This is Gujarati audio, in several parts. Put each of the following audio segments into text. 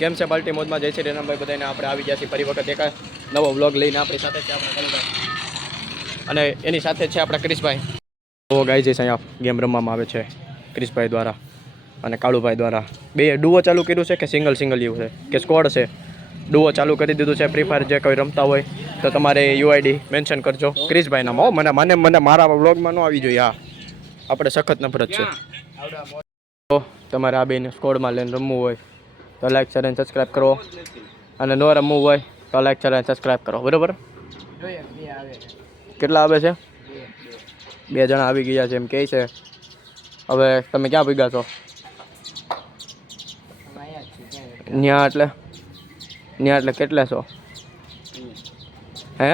કેમ છે પાર્ટી મોજમાં જય શ્રી રેનાભાઈ બધાને આપણે આવી ગયા છીએ ફરી વખત એક નવો વ્લોગ લઈને આપણી સાથે છે આપણા કલીભાઈ અને એની સાથે છે આપણા ક્રિશભાઈ. તો ગાઈ જઈશ અહીંયા ગેમ રમવામાં આવે છે ક્રિશભાઈ દ્વારા અને કાળુભાઈ દ્વારા. બે ડુઓ ચાલુ કર્યું છે કે સિંગલ એવું છે કે સ્કોડ છે? ડુઓ ચાલુ કરી દીધું છે. ફ્રી ફાયર જે કોઈ રમતા હોય તો તમારે યુઆઈડી મેન્શન કરજો ક્રિશભાઈ નામ. મને મારા વ્લોગમાં ન આવી જોઈએ. હા, આપણે સખત નફરત છે. તો તમારે આ બેને સ્કોડમાં લઈને રમવું હોય તો લાઈક શેર અને સબસ્ક્રાઈબ કરો અને ન રમવું હોય તો લાઈક શેર અને સબસ્ક્રાઈબ કરો. બરાબર? કેટલા આવે છે? 2 જણા આવી ગયા છે એમ કહે છે. હવે તમે ક્યાં ભેગા છો? ન્યા એટલે કેટલા છો? હે?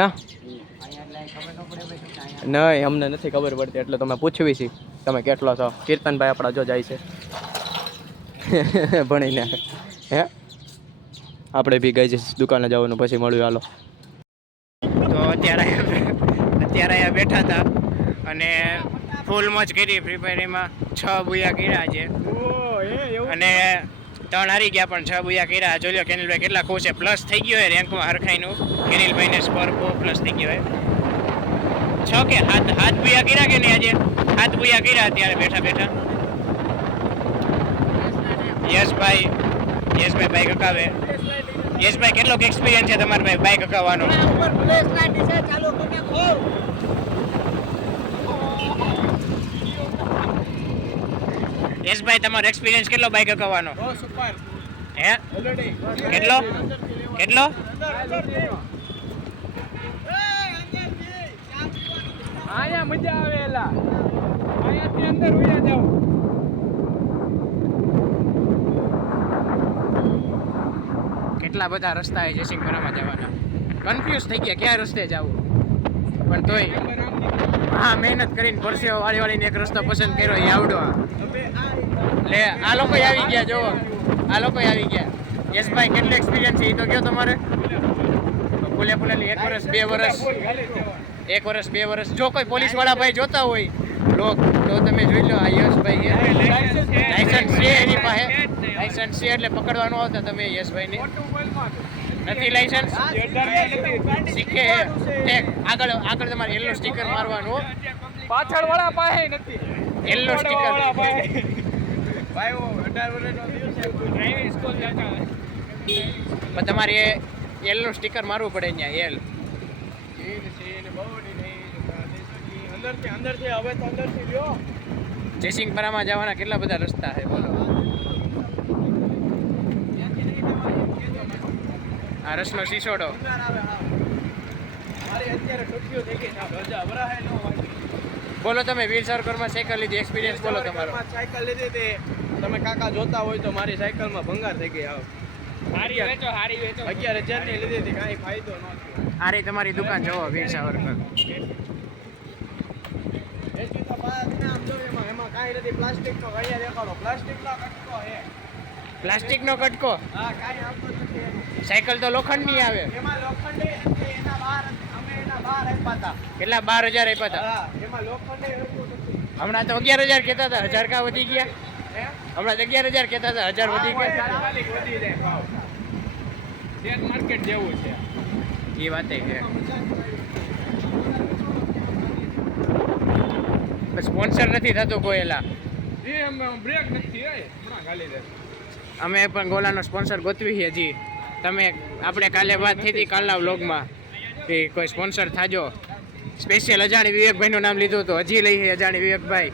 નહીં, અમને નથી ખબર પડતી એટલે તમે પૂછવી છે તમે કેટલો છો. કીર્તનભાઈ આપણા જો જાય છે ભણીને. હે, આપણે બી ગઈ જઈશ દુકાને જવાનું, પછી મળ્યું. હાલો. તો અત્યારે અહીંયા બેઠા હતા અને ફૂલ મોજ કરી ફ્રી ફાયર. એમાં 6 બુયા કર્યા છે અને 3 હારી ગયા, પણ 6 બુયા કર્યા. જોઈ લો કેનિલભાઈ કેટલા ખુશ છે. પ્લસ થઈ ગયો હોય રેન્કમાં હરખાઈનું. કેનિલભાઈને સ્કોર પ્લસ થઈ ગયો હોય. 6 કે 7 બુયા કર્યા કે નહીં આજે? 7 બુયા કર્યા અત્યારે બેઠા. યશભાઈ બાઈક હકાવે. યશભાઈ કેટલો એક્સપિરિયન્સ છે તમારે ભાઈ બાઈક હકાવવાનો? યશભાઈ તમારો એક્સપિરિયન્સ કેટલો બાઈક હકાવવાનો? હે, કેટલો? આયા મજા આવે. એલા અહીંયાથી અંદર ઉયા જાવ. કેટલા બધા રસ્તા છે જયસિંહપુરામાં જવાના. કન્ફ્યુઝ થઈ ગયા ક્યાં રસ્તે જવું, પણ તોય હા મહેનત કરીને પરસેવો વાળીને એક રસ્તો પસંદ કર્યો. એ આવડો લે. આ લોકો આવી ગયા, જોવો આ લોકો આવી ગયા. યશભાઈ કેટલો એક્સપિરિયન્સ છે એ તો કહો તમારે? ફૂલે 1 વર્ષ 2 વર્ષ 1 વર્ષ 2 વર્ષ. જો કોઈ પોલીસ વાળા ભાઈ જોતા હોય લોક તો તમે જોઈ લો. આ યશભાઈ લાયસન્સ છે એની પાસે. લાયસન્સ છે એટલે પકડવા ન આવતા તમે યશભાઈને. નથી લાયસન્સ શીખે આગળ તમારે યલો સ્ટીકર મારવાનું. પાછળ વાળા પાસે નથી યલો સ્ટીકર. પણ તમારે યલો સ્ટીકર મારવું પડે ત્યાં. એલ અંદરથી હવે તો અંદરથી લ્યો. જયસિંહપુરામાં જવાના કેટલા બધા રસ્તા છે બોલો. આ રસનો શીશોડો. બોલો તમે વીર સાવરકરમાં સાયકલ લીધી, એક્સપિરિયન્સ બોલો તમારો. સાયકલ લીધી હતી તમે કાકા જોતા હોય તો મારી સાયકલમાં ભંગાર થઈ ગઈ. હારી વેચો 11,000 ની લીધી હતી, કાંઈ ફાયદો ન થયો. આ રહી તમારી દુકાન જોવો વીર સાવરકર. એમાં કાંઈ નથી. પ્લાસ્ટિકનો અહીંયા દેખાડો. પ્લાસ્ટિકનો કટકો. હા, કાંઈ આવતો નથી. સાયકલ તો લોખંડની આવે. એમાં લોખંડે નથી. એના બહાર અમે એના બહાર આપ્યા હતા. કેટલા? 12,000 આપ્યા હતા. હા, એમાં લોખંડે હતું નથી. હમણાં તો 11,000 કહેતા હતા. 1000 કા વધી ગયા? હમણાં 11,000 કહેતા હતા. 1000 વધી ગયા. વધી જાય ભાવ. શેર માર્કેટ જેવું છે એ વાતે છે. સ્પોન્સર નથી થતું કોઈ. એલા બ્રેક નથી. અમે પણ ગોલાનો સ્પોન્સર ગોતવી છે હજી. તમે આપણે કાલે વાત થઈ હતી કાલના વ્લોગમાં કે કોઈ સ્પોન્સર થાજો. સ્પેશિયલ અજાણી વિવેકભાઈનું નામ લીધું હતું. હજી લઈ છે અજાણી વિવેકભાઈ.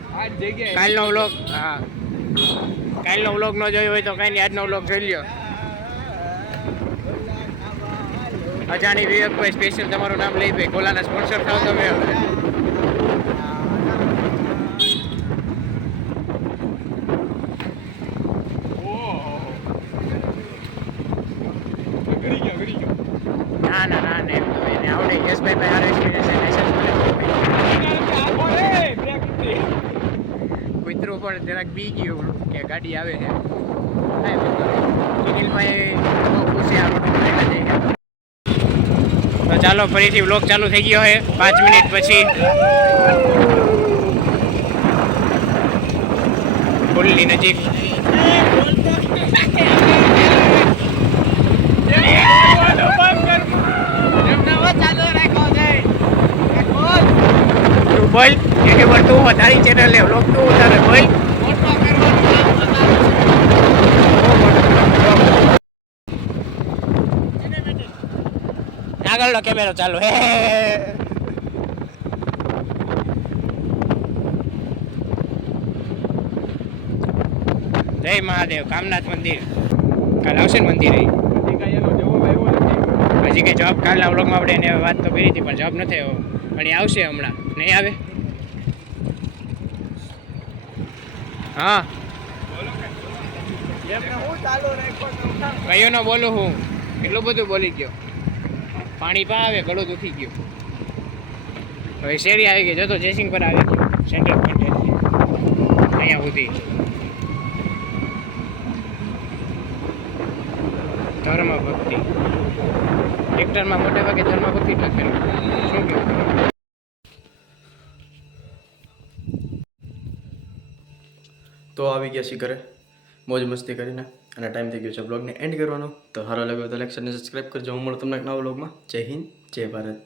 કાલનો વ્લોગ, હા કાલનો વ્લોગ ન જોયો હોય તો કાંઈ નહીં, આજનો વ્લોગ જોઈ લ્યો. અજાણી વિવેકભાઈ સ્પેશિયલ તમારું નામ લઈ ભાઈ. ગોલાના સ્પોન્સર થાવ તમે. ના એમ તો એને આવડે. યશભાઈ ભાઈ આર એક્સપિરિયન્સ કૂતરું પણ જરાક બી ગયું કે ગાડી આવે છે. સુનિલભાઈ બહુ ખુશ છે આ રોડ. તો ચાલો ફરીથી વ્લોગ ચાલુ થઈ ગયો છે 5 મિનિટ પછી. પુલની નજીક યુટ્યુબર તું હો, તારી ચેનલ લે વ્લોગ તું ઉતારે કોઈ આગળનો કેમેરો ચાલુ હે જય મહાદેવ કામનાથ મંદિર કાલ આવશે ને મંદિર હજી કાંઈ એનો જવાબ આવ્યો નથી. હજી કઈ જોબ કાલના વ્લોગમાં આપણે એને વાત તો કરી હતી પણ જોબ નથી આવ્યો પણ એ આવશે હમણાં નહીં આવે હા એમને હું ચાલુ રાખ્યો તો કયો ન બોલું હું એટલું બધું બોલી ગયો પાણી પા આવે ગળું દુખી ગયું હવે શેરી આવી ગઈ જતો જયસિંહ પર આવી ગયો સેન્ટર પોઈન્ટ અહીંયા સુધી ધર્મ ભક્તિ ટ્રેક્ટરમાં મોટે ભાગે ધર્મ ભક્તિ જ લખેલું શું કેવું તો આવી ગયા છીએ ઘરે મોજ મસ્તી કરીને અને ટાઈમ થઈ ગયો છે બ્લોગને એન્ડ કરવાનો. તો સારો લાગ્યો તો લાઈક અને સબસ્ક્રાઈબ કરજો. હું મળું તમને એક નવા બ્લોગમાં. જય હિન્દ, જય ભારત.